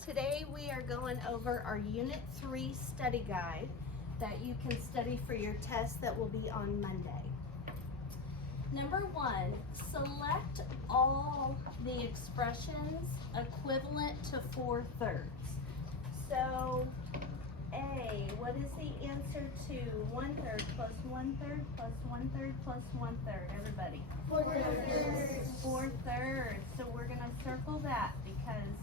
Today we are going over our Unit 3 study guide that you can study for your test that will be on Monday. Number 1, select all the expressions equivalent to 4/3. So, A, what is the answer to 1/3 plus 1/3 plus 1/3 plus 1/3? Everybody. 4/3. 4/3. So we're going to circle that because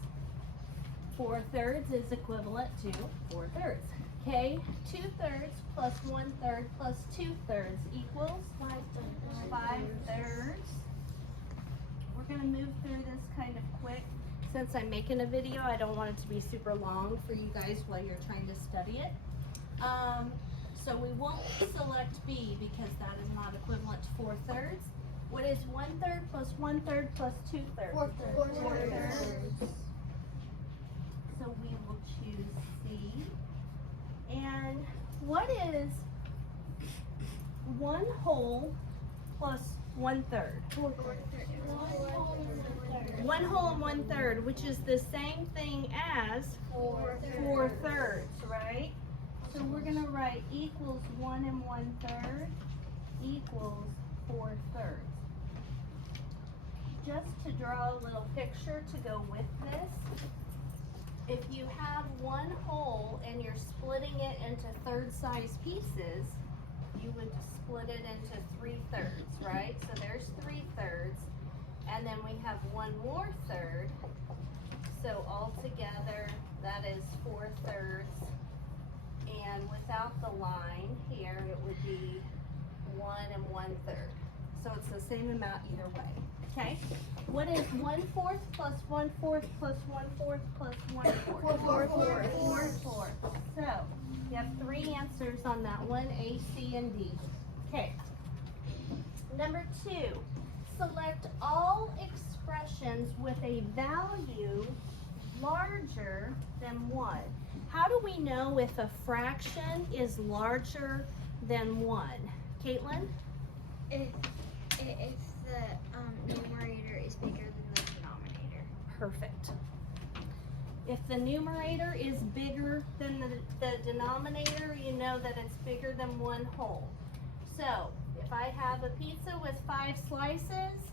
4/3 is equivalent to 4/3. Okay, 2/3 plus 1/3 plus 2/3 equals 5/3. We're going to move through this kind of quick. Since I'm making a video, I don't want it to be super long for you guys while you're trying to study it. So we won't select B because that is not equivalent to 4/3. What is 1/3 plus 1/3 plus 2/3? 4/3. So we will choose C. And what is 1 whole plus 1/3? 1 whole and 1/3, which is the same thing as 4/3, right? So we're going to write equals 1 and 1/3 equals 4/3. Just to draw a little picture to go with this, if you have 1 whole and you're splitting it into third size pieces, you would split it into 3/3, right? So there's 3/3, and then we have 1 more third. So altogether, that is 4/3. And without the line here, it would be 1 and 1/3. So it's the same amount either way. Okay? What is 1/4 plus 1/4 plus 1/4 plus 1/4? 4/4. So you have 3 answers on that one, A, C, and D. Okay. Number 2, select all expressions with a value larger than 1. How do we know if a fraction is larger than 1? Caitlin? If the numerator is bigger than the denominator. Perfect. If the numerator is bigger than the denominator, you know that it's bigger than 1 whole. So, if I have a pizza with 5 slices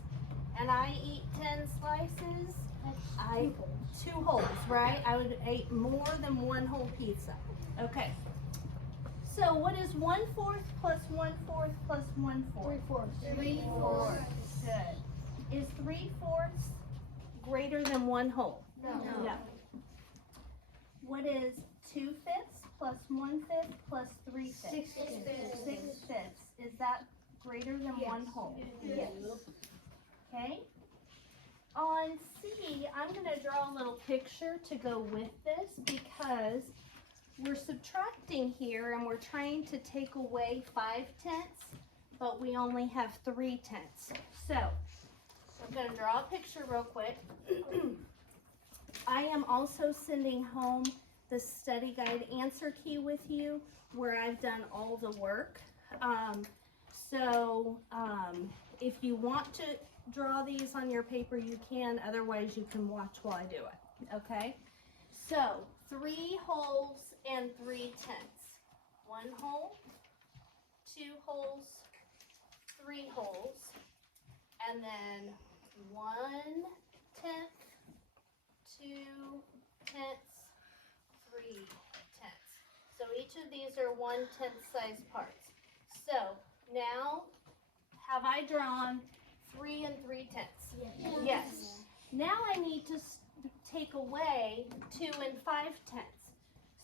and I eat 10 slices, I 2 holes, right? I would eat more than 1 whole pizza. Okay. So what is 1/4 plus 1/4 plus 1/4? 3/4. Good. Is 3/4 greater than 1 whole? No. What is 2/5 plus 1/5 plus 3/5? 6/5. 6/5. Is that greater than 1 whole? Yes. Okay. On C, I'm going to draw a little picture to go with this because we're subtracting here and we're trying to take away 5/10, but we only have 3/10. So I'm going to draw a picture real quick. I am also sending home the study guide answer key with you where I've done all the work. If you want to draw these on your paper, you can. Otherwise, you can watch while I do it. Okay? So 3 holes and 3/10. 1 hole, 2 holes, 3 holes, and then 1/10, 2/10, 3/10. So each of these are 1/10 size parts. So now, have I drawn 3 and 3/10? Yes. Now I need to take away 2 and 5/10.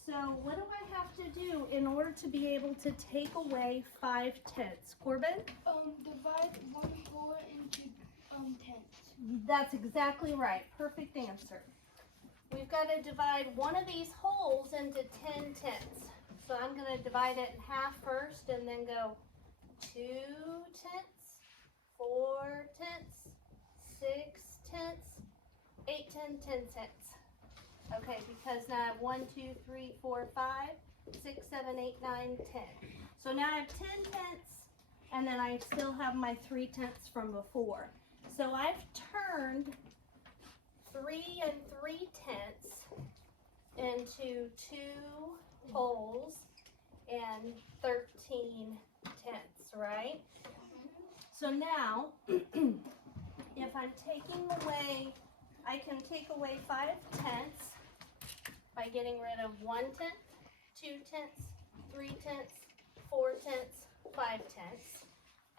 So what do I have to do in order to be able to take away 5/10? Corbin? Divide 1 whole into 10ths. That's exactly right. Perfect answer. We've got to divide one of these holes into 10/10. So I'm going to divide it in half first and then go 2/10, 4/10, 6/10, 8/10, 10/10. Okay, because now I have 1, 2, 3, 4, 5, 6, 7, 8, 9, 10. So now I have 10/10, and then I still have my 3/10 from before. So I've turned 3 and 3/10 into 2 holes and 13 tenths, right? So now, if I'm taking away, I can take away 5 tenths by getting rid of 1 tenth, 2 tenths, 3 tenths, 4 tenths, 5 tenths.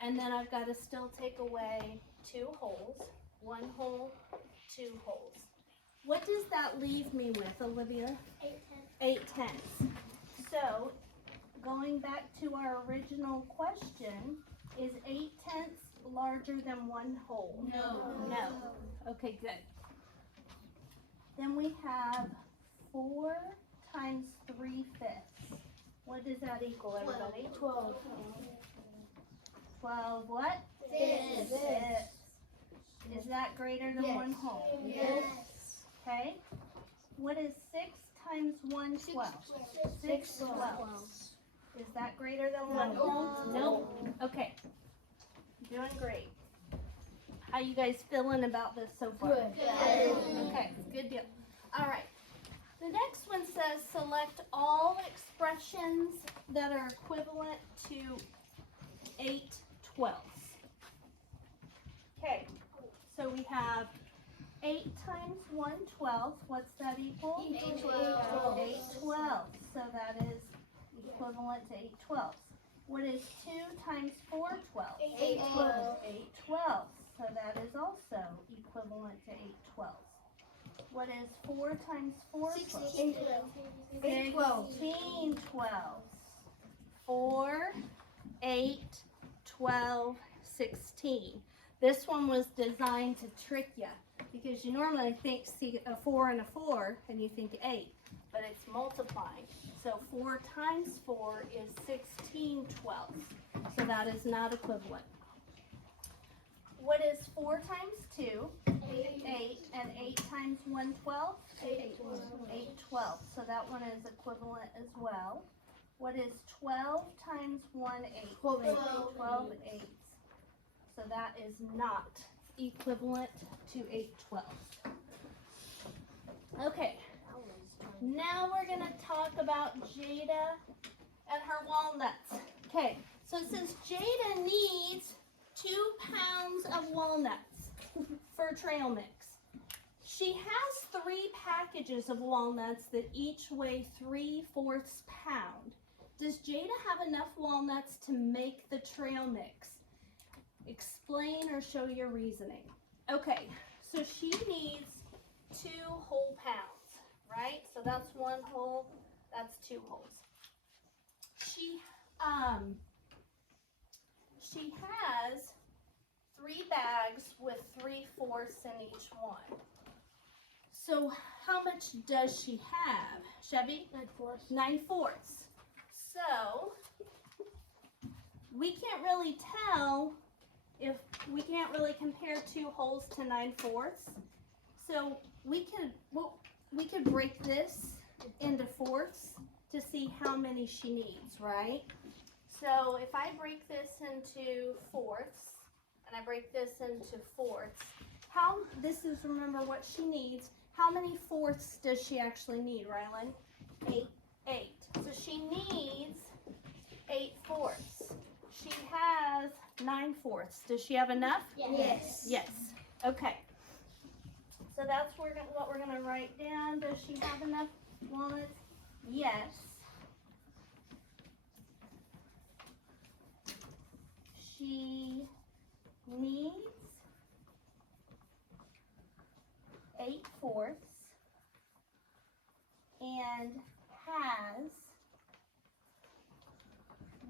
And then I've got to still take away 2 holes, 1 hole, 2 holes. What does that leave me with, Olivia? 8 tenths. So, going back to our original question, is 8 tenths larger than 1 hole? No. Okay, good. Then we have 4 times 3/5. What does that equal, everybody? 12. 12 what? Fifths. Fifths. Is that greater than 1 hole? Yes. Okay. What is 6 times 1 12? 6 twelfths. Is that greater than 1 hole? Nope. Okay. Doing great. How you guys feeling about this so far? Good. Okay, good deal. All right. The next one says select all expressions that are equivalent to 8 twelfths. Okay, so we have 8 times 1 12th. What's that equal? 8 twelfths. 8 twelfths. So that is equivalent to 8 twelfths. What is 2 times 4 twelfths? 8 twelfths. 8 twelfths. So that is also equivalent to 8 twelfths. What is 4 times 4 twelfths? 16 twelfths. 16 twelfths. 4, 8, 12, 16. This one was designed to trick you because you normally see a 4 and a 4 and you think 8, but it's multiplying. So 4 times 4 is 16 twelfths. So that is not equivalent. What is 4 times 2? 8. And 8 times 1 12? 8 8 twelfths. So that one is equivalent as well. What is 12 times 1 8? 12 eighths. So that is not equivalent to 8 twelfths. Okay. Now we're going to talk about Jada and her walnuts. Okay. So it says Jada needs 2 pounds of walnuts for trail mix. She has 3 packages of walnuts that each weigh 3/4 pound. Does Jada have enough walnuts to make the trail mix? Explain or show your reasoning. Okay, so she needs 2 whole pounds, right? So that's 1 whole, that's 2 wholes. She has 3 bags with 3/4 in each one. So how much does she have, Chevy? 9/4. So we can't really tell if we can't really compare 2 wholes to 9/4. So we could break this into fourths to see how many she needs, right? So if I break this into fourths and I break this into fourths, this is, remember what she needs. How many fourths does she actually need, Rylan? 8. 8. So she needs 8/4. She has 9/4. Does she have enough? Yes. Yes. Okay. So that's what we're gonna write down. Does she have enough walnuts? Yes. She needs 8/4 and has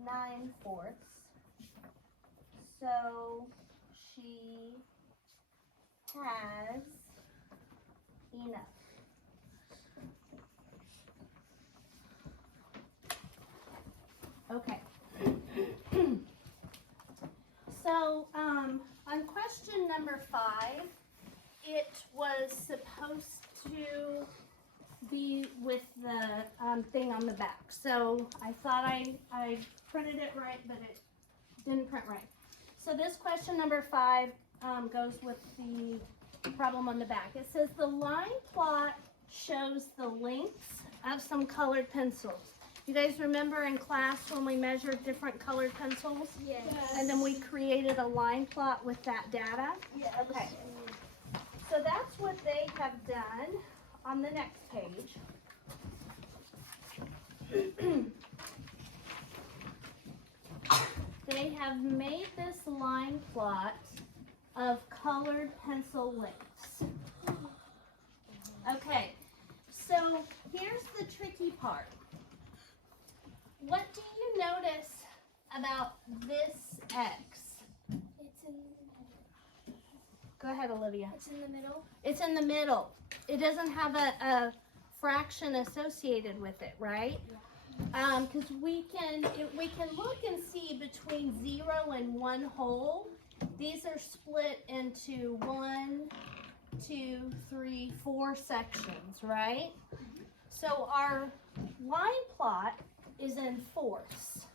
9/4. So she has enough. Okay. So on question number 5, it was supposed to be with the thing on the back. So I thought I printed it right, but it didn't print right. So this question number 5 goes with the problem on the back. It says the line plot shows the lengths of some colored pencils. You guys remember in class when we measured different colored pencils? Yes. And then we created a line plot with that data? Yes. Okay. So that's what they have done on the next page. They have made this line plot of colored pencil lengths. Okay, so here's the tricky part. What do you notice about this X? It's in the middle. Go ahead, Olivia. It's in the middle. It's in the middle. It doesn't have a fraction associated with it, right? Because we can look and see between 0 and 1 whole. These are split into 1, 2, 3, 4 sections, right? So our line plot is in fourths.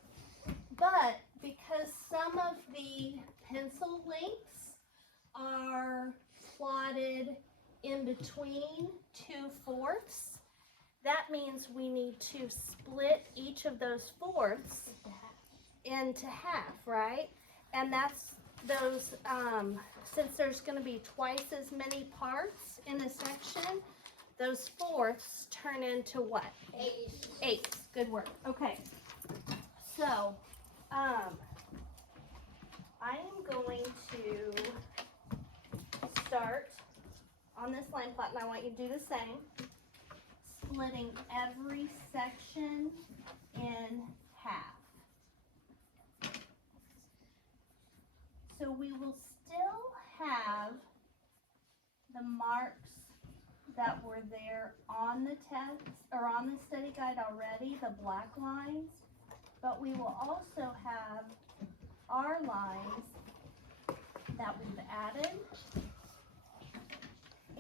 But because some of the pencil lengths are plotted in between 2/4, that means we need to split each of those fourths into half, right? And that's those, since there's going to be twice as many parts in a section, those fourths turn into what? Eighths. Good work. Okay. So, I am going to start on this line plot, and I want you to do the same. Splitting every section in half. So we will still have the marks that were there on the test or on the study guide already, the black lines, but we will also have our lines that we've added.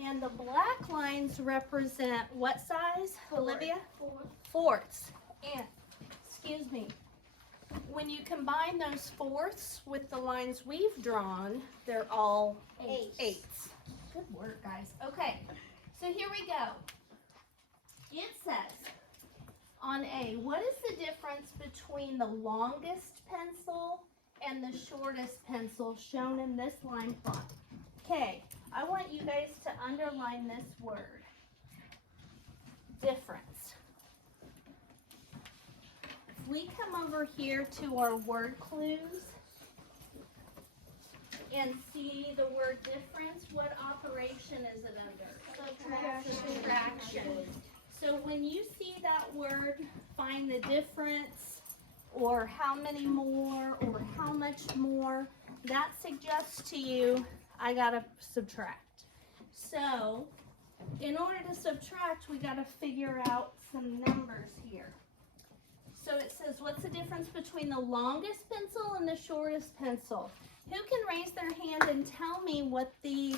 And the black lines represent what size, Olivia? Fourths. And, excuse me, when you combine those fourths with the lines we've drawn, they're all eighths. Good work, guys. Okay, so here we go. It says on A, what is the difference between the longest pencil and the shortest pencil shown in this line plot? Okay, I want you guys to underline this word, difference. If we come over here to our word clues and see the word difference, what operation is it under? Subtraction. So when you see that word, find the difference, or how many more, or how much more, that suggests to you, I gotta subtract. So, in order to subtract, we gotta figure out some numbers here. So it says, what's the difference between the longest pencil and the shortest pencil? Who can raise their hand and tell me what the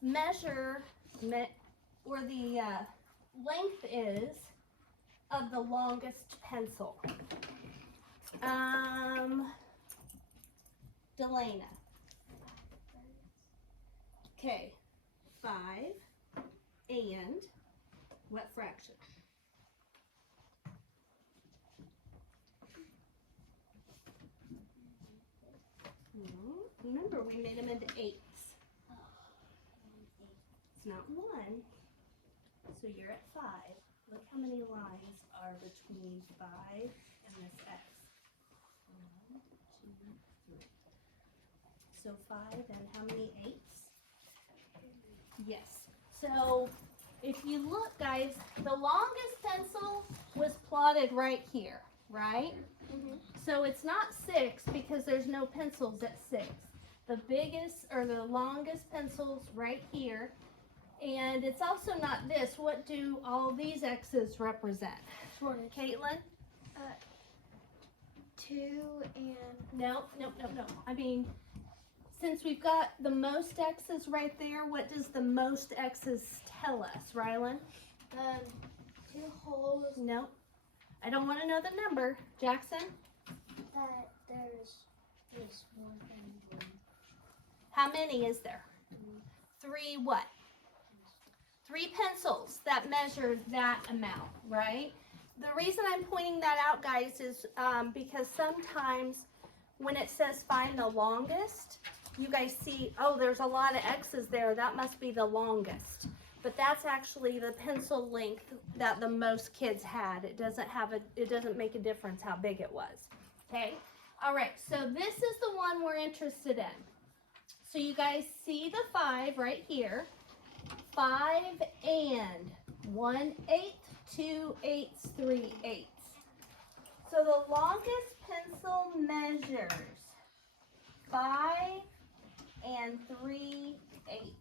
measurement or the length is of the longest pencil? Delana. Okay, 5 and what fraction? Remember, we made them into eighths. It's not 1, so you're at 5. Look how many lines are between 5 and this X. 1, 2, 3. So 5 and how many eighths? Yes. So if you look, guys, the longest pencil was plotted right here, right? So it's not 6 because there's no pencils at 6. The biggest or the longest pencil's right here. And it's also not this. What do all these X's represent? Caitlin? 2 and No. I mean, since we've got the most X's right there, what does the most X's tell us, Rylan? 2 holes. No. I don't want to know the number. Jackson? That there's more than 1. How many is there? 3 what? 3 pencils that measure that amount, right? The reason I'm pointing that out, guys, is because sometimes when it says find the longest, you guys see, oh, there's a lot of X's there. That must be the longest. But that's actually the pencil length that the most kids had. It doesn't make a difference how big it was. Okay? All right, so this is the one we're interested in. So you guys see the 5 right here. 5 and 1/8, 2/8, 3/8. So the longest pencil measures 5 and 3/8.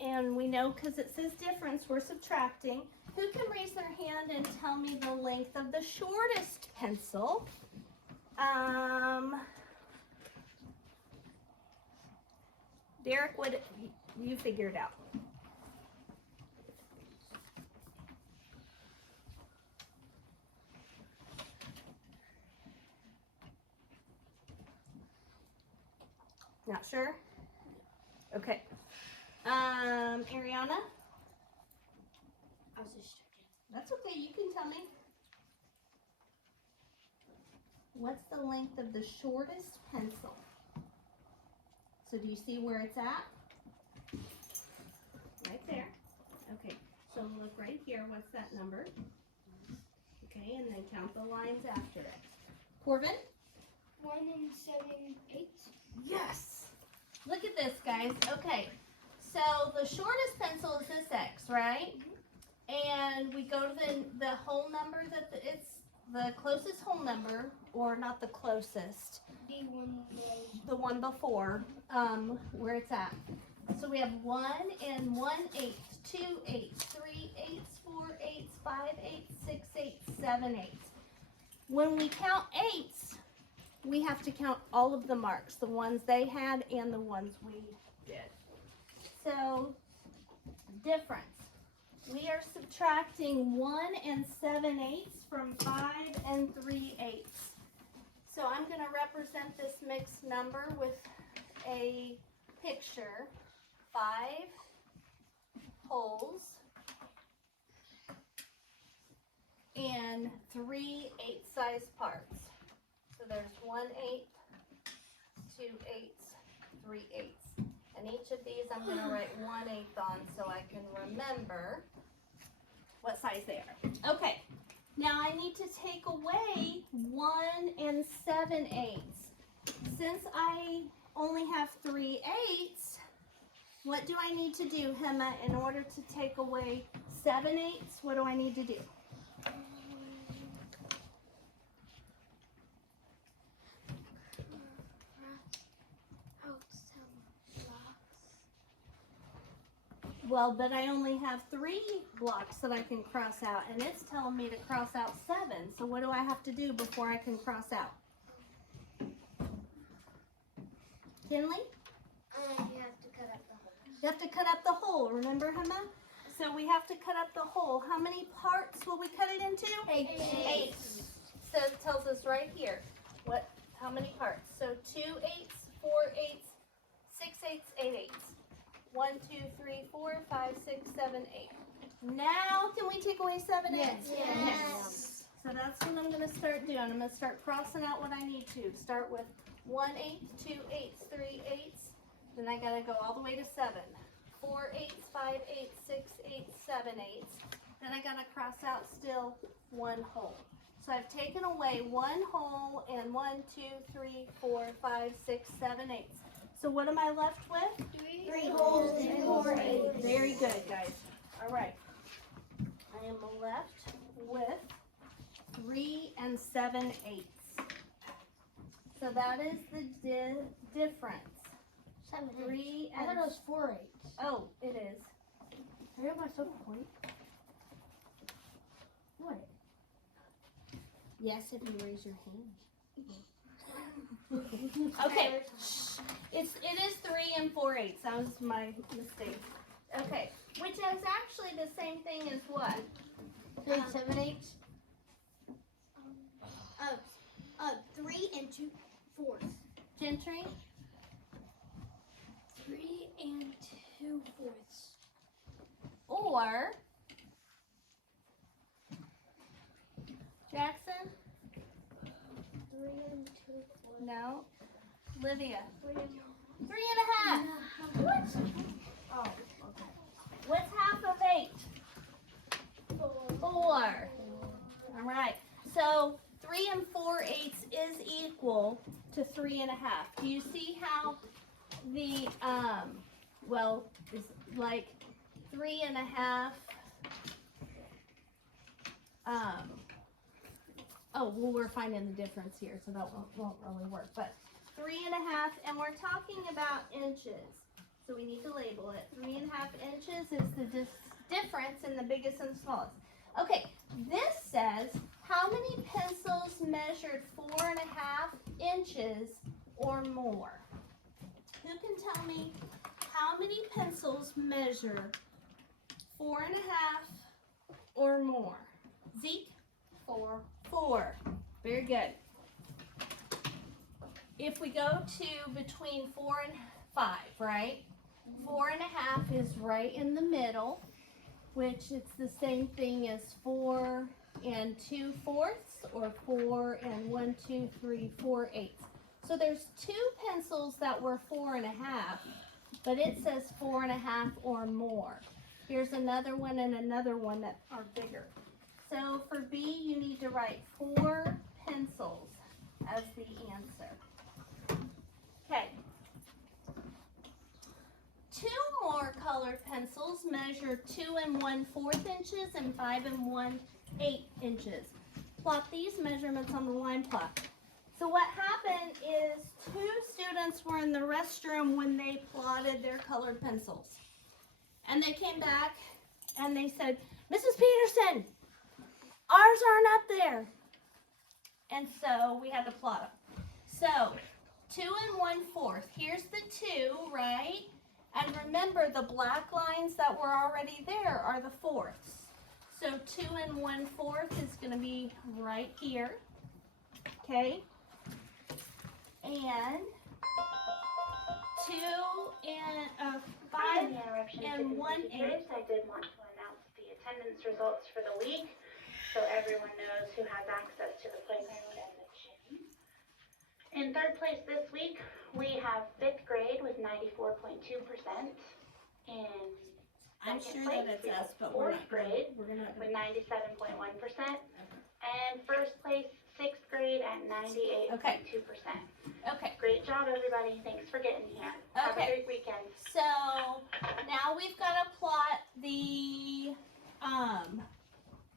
And we know because it says difference, we're subtracting. Who can raise their hand and tell me the length of the shortest pencil? Derek, what you figure it out? Not sure? Okay. Ariana? I was just checking. That's okay, you can tell me. What's the length of the shortest pencil? So do you see where it's at? Right there. Okay, so look right here, what's that number? Okay, and then count the lines after it. Corbin? 1 and 7/8. Yes! Look at this, guys. Okay, so the shortest pencil is this X, right? And we go to the whole number it's the closest whole number, or not the closest, D1. the one before, where it's at. So we have 1 and 1/8, 2/8, 3/8, 4/8, 5/8, 6/8, 7/8. When we count 8s, we have to count all of the marks, the ones they had and the ones we did. So, difference. We are subtracting 1 and 7/8 from 5 and 3/8. So I'm going to represent this mixed number with a picture. 5 wholes and 3 8-sized parts. So there's 1/8, 2/8, 3/8. And each of these I'm going to write 1/8 on so I can remember what size they are. Okay, now I need to take away 1 and 7/8. Since I only have 3/8, what do I need to do, Hema, in order to take away 7/8? What do I need to do? Well, but I only have 3 blocks that I can cross out, and it's telling me to cross out 7. So what do I have to do before I can cross out? Kinley? You have to cut up the hole. You have to cut up the hole, remember, Hema? So we have to cut up the hole. How many parts will we cut it into? 8. So it tells us right here how many parts. So 2/8, 4/8, 6/8, 8/8. 1, 2, 3, 4, 5, 6, 7, 8. Now, can we take away 7/8? Yes. So that's what I'm going to start doing. I'm going to start crossing out what I need to. Start with 1/8, 2/8, 3/8. Then I got to go all the way to 7. 4/8, 5/8, 6/8, 7/8. Then I got to cross out still 1 hole. So I've taken away 1 hole and 1, 2, 3, 4, 5, 6, 7, 8. So what am I left with? 3 holes and 4 8s. Very good, guys. All right. I am left with 3 and 7/8. So that is the difference. 7 3 I thought and it was 4 8s. oh, it is. I got myself a point. What? Yes, if you raise your hand. Okay. It is 3 and 4/8. That was my mistake. Okay, which is actually the same thing as what? 3 7/8. 3 and 2/4. Gentry? 3 and 2/4. Or, Jackson? 3 and 2 fourths. No. Livia? 3 and 3.5. What? Oh, okay. What's half of 8? 4. All right. So 3 4/8 is equal to 3.5. Do you see how the well, it's like 3.5. Oh, well, we're finding the difference here, so that won't really work. But 3.5, and we're talking about inches, so we need to label it. 3.5 inches is the difference in the biggest and smallest. Okay, this says how many pencils measured 4.5 inches or more? Who can tell me how many pencils measure 4.5 or more? Zeke? 4. 4. Very good. If we go to between 4 and 5, right? 4.5 is right in the middle, which it's the same thing as 4 and 2/4, or 4 and 1, 2, 3, 4/8. So there's 2 pencils that were 4.5, but it says 4.5 or more. Here's another one and another one that are bigger. So for B, you need to write 4 pencils as the answer. Okay. 2 more colored pencils measure 2 1/4 inches and 5 1/8 inches. Plot these measurements on the line plot. So what happened is 2 students were in the restroom when they plotted their colored pencils. And they came back and they said, Mrs. Peterson, ours aren't up there. And so we had to plot them. So 2 1/4. Here's the 2, right? And remember, the black lines that were already there are the fourths. So 2 1/4 is going to be right here. Okay? And 2 and 5 and 1/8. I did want to announce the attendance results for the week, so everyone knows who has access to the playground and the gym. In third place this week, we have 5th grade with 94.2%. In I'm second sure place, that it's we us, have but we're 4th not grade we're gonna have with 97.1%. And first place, 6th grade at 98.2%. Okay. Great job, everybody. Thanks for getting here. Have a Okay. great weekend. So now we've got to plot the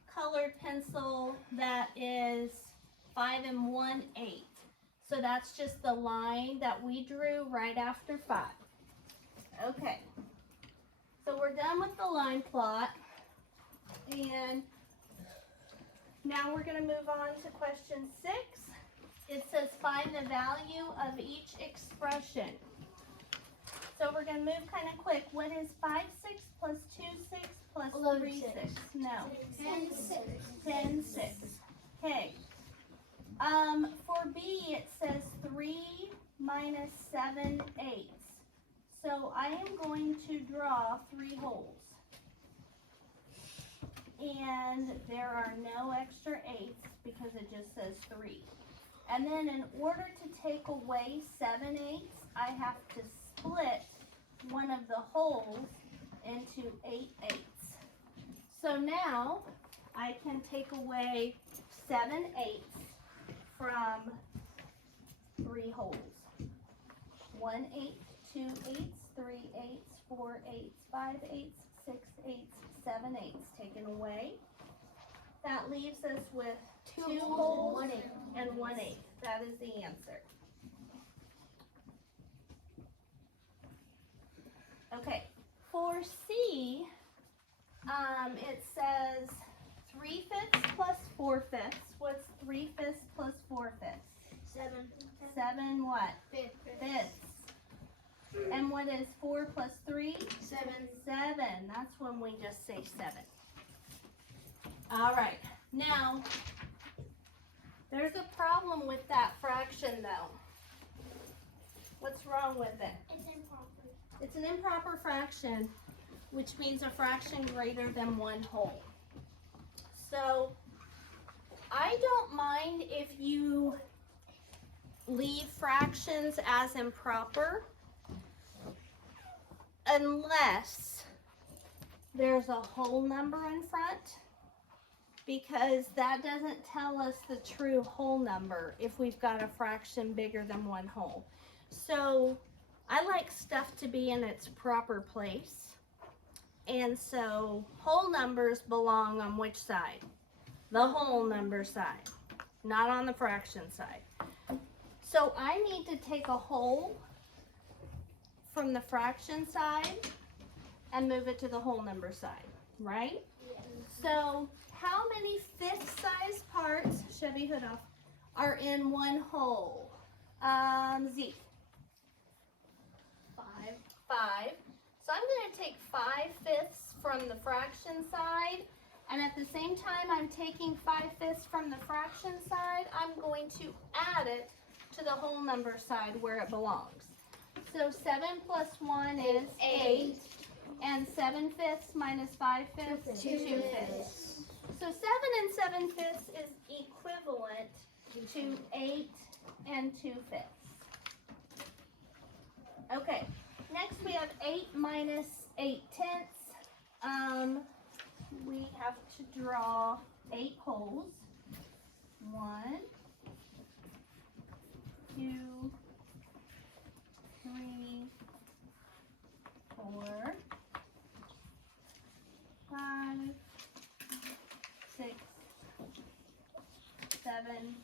colored pencil that is 5 1/8. So that's just the line that we drew right after 5. Okay. So we're done with the line plot. And now we're going to move on to question 6. It says find the value of each expression. So we're going to move kind of quick. What is 5 6 plus 2 6 plus 3 6? No. 10 6. 10 6. Okay. For B, it says 3 minus 7/8. So I am going to draw 3 holes. And there are no extra 8s because it just says 3. And then in order to take away 7/8, I have to split one of the holes into 8/8. So now I can take away 7/8 from 3 holes. 1/8, 2/8, 3/8, 4/8, 5/8, 6/8, 7/8 taken away. That leaves us with 2 holes 1/8. and 1/8. That is the answer. Okay, for C, it says 3/5 plus 4/5. What's 3/5 plus 4/5? 7. 7 what? 5. Fifths. And what is 4 plus 3? 7. 7. That's when we just say 7. All right. Now, there's a problem with that fraction though. What's wrong with it? It's improper. It's an improper fraction. which means a fraction greater than 1 whole. So I don't mind if you leave fractions as improper unless there's a whole number in front, because that doesn't tell us the true whole number if we've got a fraction bigger than 1 whole. So I like stuff to be in its proper place. And so whole numbers belong on which side? The whole number side, not on the fraction side. So I need to take a whole from the fraction side and move it to the whole number side, right? So how many fifth size parts, Chevy hood off, are in 1 whole? Zeke. 5. 5. So I'm going to take 5/5 from the fraction side, and at the same time I'm taking 5/5 from the fraction side, I'm going to add it to the whole number side where it belongs. So 7 plus 1 is 8, and 7/5 minus 5/5, 2/5. So 7 and 7/5 is equivalent to 8 and 2/5. Okay, next we have 8 minus 8/10. We have to draw 8 holes. 1, 2, 3, 4, 5, 6, 7,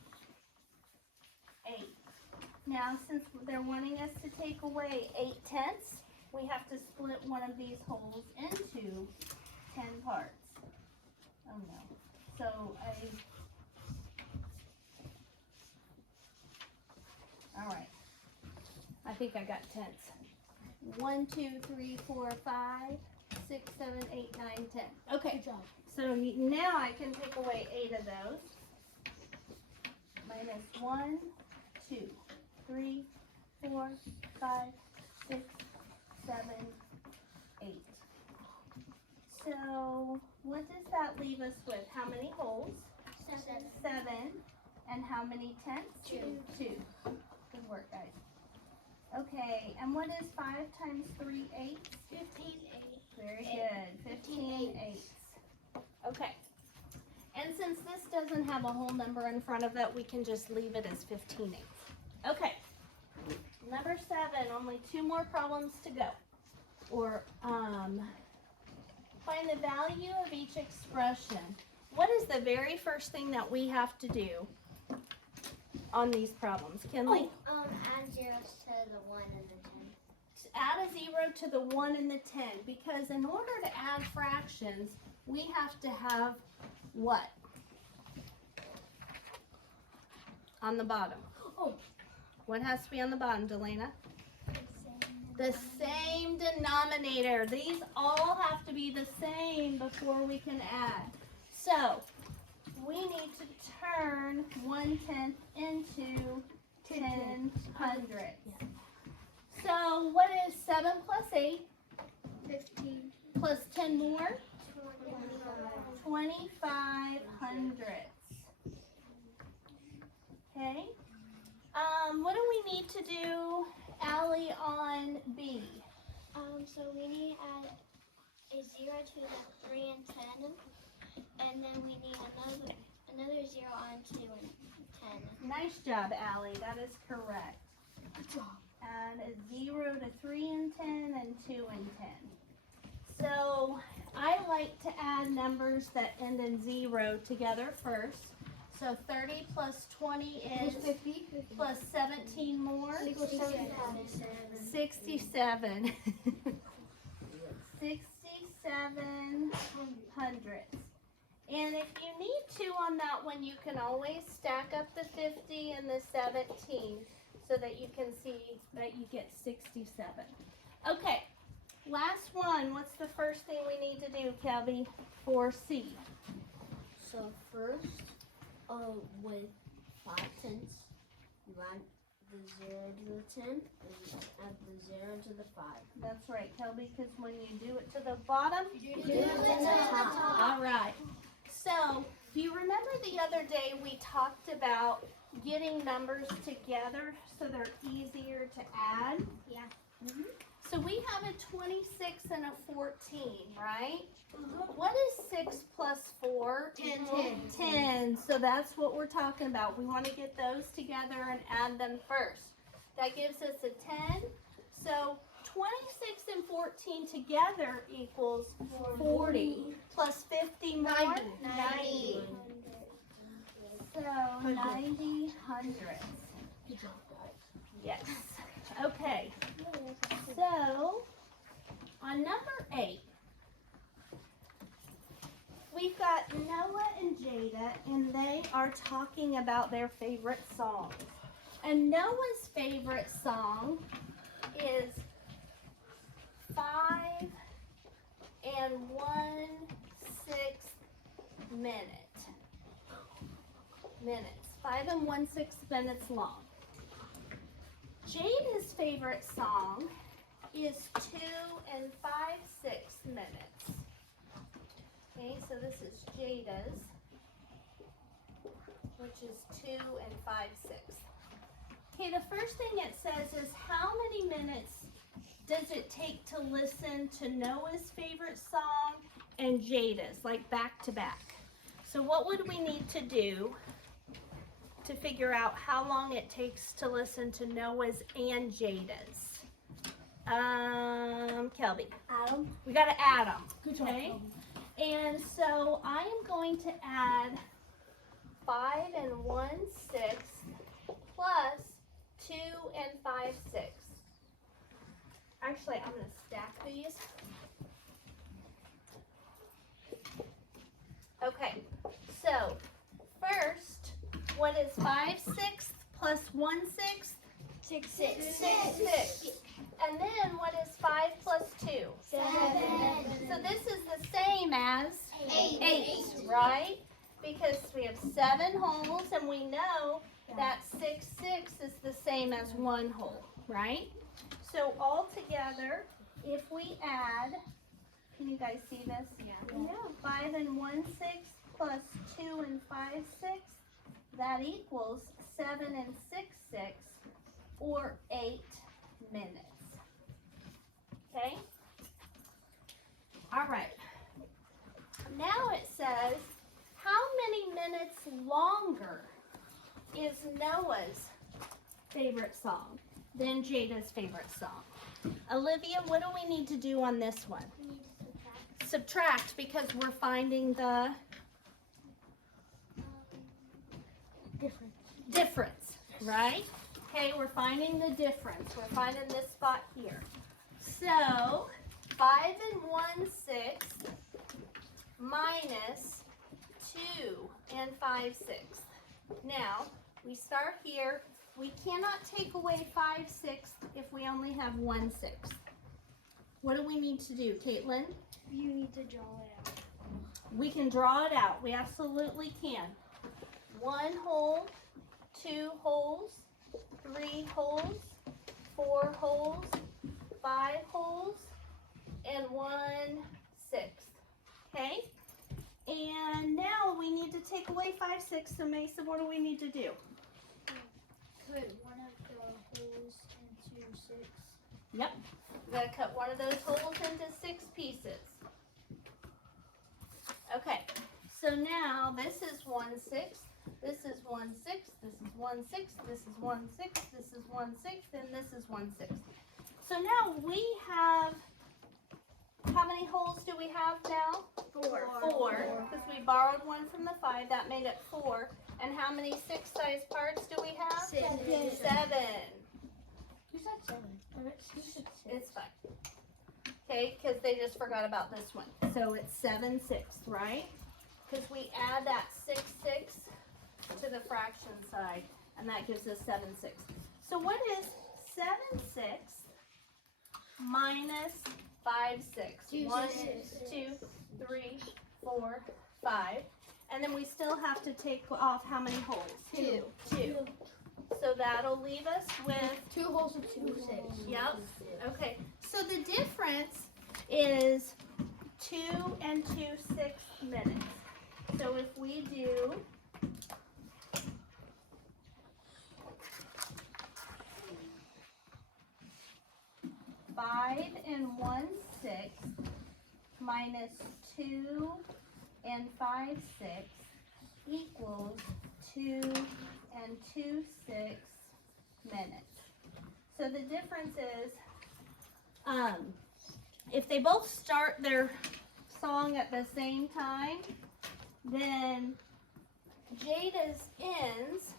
8. Now, since they're wanting us to take away 8/10, we have to split one of these holes into 10 parts. Oh no. So alright. I think I got tenths. 1, 2, 3, 4, 5, 6, 7, 8, 9, 10. Okay. Good job. So now I can take away 8 of those. Minus 1, 2, 3, 4, 5, 6, 7, 8. So what does that leave us with? How many holes? 7. And how many tenths? 2. 2. Good work, guys. Okay, and what is 5 times 3 eighths? 15, 8. Very good. 15 eighths. Okay. And since this doesn't have a whole number in front of it, we can just leave it as 15 eighths. Okay. Number 7, only 2 more problems to go. Or find the value of each expression. What is the very first thing that we have to do on these problems? Kinley? Add zeros to the 1 and the 10. Add a 0 to the 1 and the 10, because in order to add fractions, we have to have what? On the bottom. Oh. What has to be on the bottom, Delana? The same denominator. These all have to be the same before we can add. So, we need to turn 1/10 into 10 hundredths. So, what is 7 plus 8 15. plus 10 more? 25. 25 hundredths. Okay. What do we need to do, Allie, on B? So we need to add a 0 to the 3 and 10, and then we need another 0 on 2 and 10. Nice job, Allie. That is correct. Good job. Add a 0 to 3 and 10 and 2 and 10. So I like to add numbers that end in 0 together first. So 30 plus 20 is 50. plus 17 more. 67. 67. 67 hundredths. And if you need to on that one, you can always stack up the 50 and the 17 so that you can see that you get 67. Okay, last one. What's the first thing we need to do, Kelby, for C? So first, with 5/10, the 0 to the 10 and add the 0 to the 5. That's right, Kelby, because when you do it to the bottom, You do it to the top. all right. So, do you remember the other day we talked about getting numbers together so they're easier to add? Yeah. So we have a 26 and a 14, right? What is 6 plus 4? 10. So that's what we're talking about. We want to get those together and add them first. That gives us a 10. So 26 and 14 together equals 40. Plus 50 more? 90. So 90 hundredths. Yes. Okay. So on number 8, we've got Noah and Jada, and they are talking about their favorite songs. And Noah's favorite song is 5 and 1/6 minutes. 5 and 1/6 minutes long. Jada's favorite song is 2 and 5/6 minutes. Okay, so this is Jada's, which is 2 and 5/6. Okay, the first thing it says is how many minutes does it take to listen to Noah's favorite song and Jada's, like back to back? So what would we need to do to figure out how long it takes to listen to Noah's and Jada's? Kelby. Adam. We gotta add them. Good job. Okay. And so I am going to add 5 and 1/6 plus 2 and 5/6. Actually, I'm gonna stack these. Okay, so first, what is 5/6 plus 1/6? 6. And then what is 5 plus 2? 7. So this is the same as 8, right? Because we have 7 holes and we know that 6/6 is the same as 1 hole, right? So all together, if we add, can you guys see this? Yeah. 5 and 1/6 plus 2 and 5/6, that equals 7 and 6/6, or 8 minutes. Okay? All right. Now it says, how many minutes longer is Noah's favorite song than Jada's favorite song? Olivia, what do we need to do on this one? We need to Subtract, because we're finding the difference, right? Okay, we're finding the difference. We're finding this spot here. So, 5 and 1/6 minus 2 and 5/6. Now, we start here. We cannot take away 5/6 if we only have 1/6. What do we need to do, Caitlin? You need to draw it out. We can draw it out. We absolutely can. 1 hole, 2 holes, 3 holes, 4 holes, 5 holes, and 1/6. Okay? And now we need to take away 5/6. So Mason, what do we need to do? Put one of the holes into 6. Yep. We're going to cut one of those holes into 6 pieces. Okay. So now this is 1/6. This is 1/6. This is 1/6. This is 1/6. This is 1/6. And this is 1/6. So now we have, how many holes do we have now? 4. Because we borrowed one from the 5. That made it 4. And how many 6-size parts do we have? 7. 7. You said 7. You said 6. It's fine. Okay, because they just forgot about this one. So it's 7/6, right? Because we add that 6/6 to the fraction side, and that gives us 7/6. So what is 7/6 minus 5/6? 1, 2, 3, 4, 5. And then we still have to take off how many holes? 2. So that'll leave us with, 2 holes of 2 6. yep, okay. So the difference is 2 and 2 6 minutes. So if we do 5 and 1/6 minus 2 and 5/6 equals 2 and 2/6 minutes. So the difference is, if they both start their song at the same time, then Jada's ends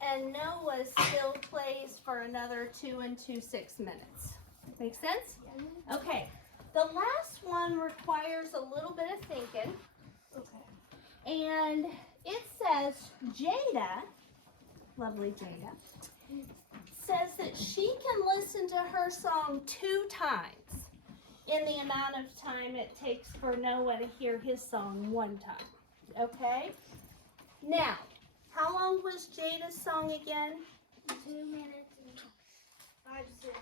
and Noah's still plays for another 2 and 2/6 minutes. Make sense? Okay. The last one requires a little bit of thinking. Okay. And it says Jada, lovely Jada, says that she can listen to her song 2 times in the amount of time it takes for Noah to hear his song 1 time. Okay? Now, how long was Jada's song again? 2 minutes and 5 6.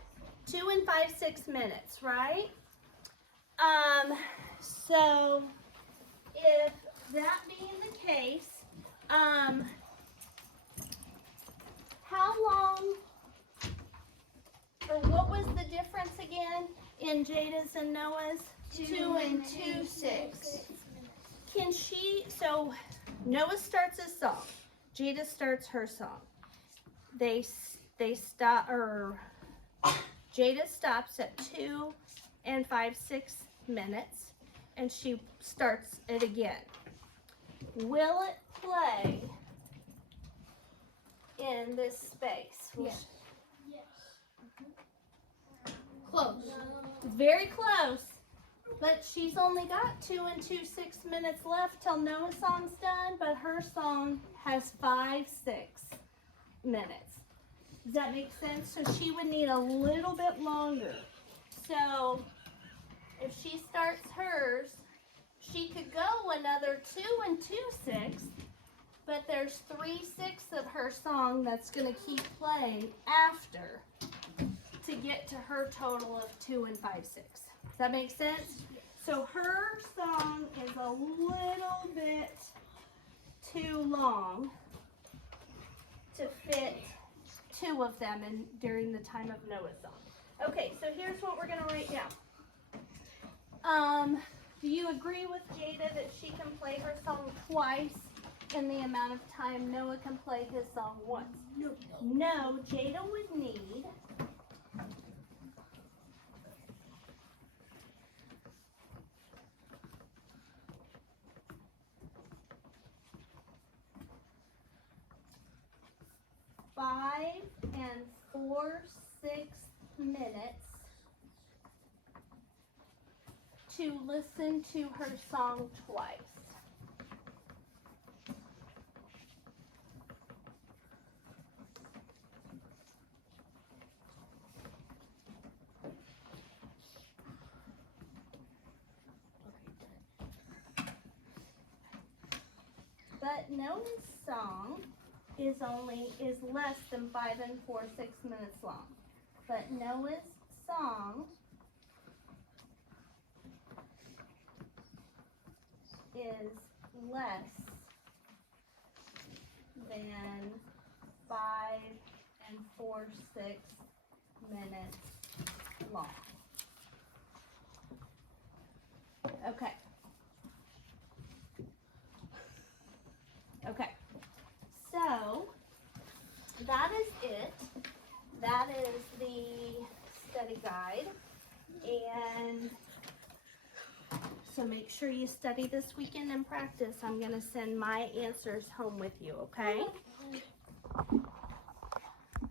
2 and 5/6 minutes, right? So if that being the case, how long, or what was the difference again in Jada's and Noah's? 2 and 2/6. Can she, so Noah starts his song, Jada starts her song. They stop, or Jada stops at 2 and 5/6 minutes, and she starts it again. Will it play in this space? Yes. Close. Very close, but she's only got 2 and 2/6 minutes left till Noah's song's done, but her song has 5/6 minutes. Does that make sense? So she would need a little bit longer. So if she starts hers, she could go another 2 and 2/6, but there's 3/6 of her song that's going to keep playing after to get to her total of 2 and 5/6. Does that make sense? So her song is a little bit too long to fit 2 of them in during the time of Noah's song. Okay, so here's what we're gonna write down. Do you agree with Jada that she can play her song twice in the amount of time Noah can play his song once? No. No, Jada would need 5 and 4/6 minutes to listen to her song twice. But Noah's song is less than 5 and 4/6 minutes long. But Noah's song is less than 5 and 4/6 minutes long. Okay. Okay. So that is it. That is the study guide. And so make sure you study this weekend and practice. I'm going to send my answers home with you, okay?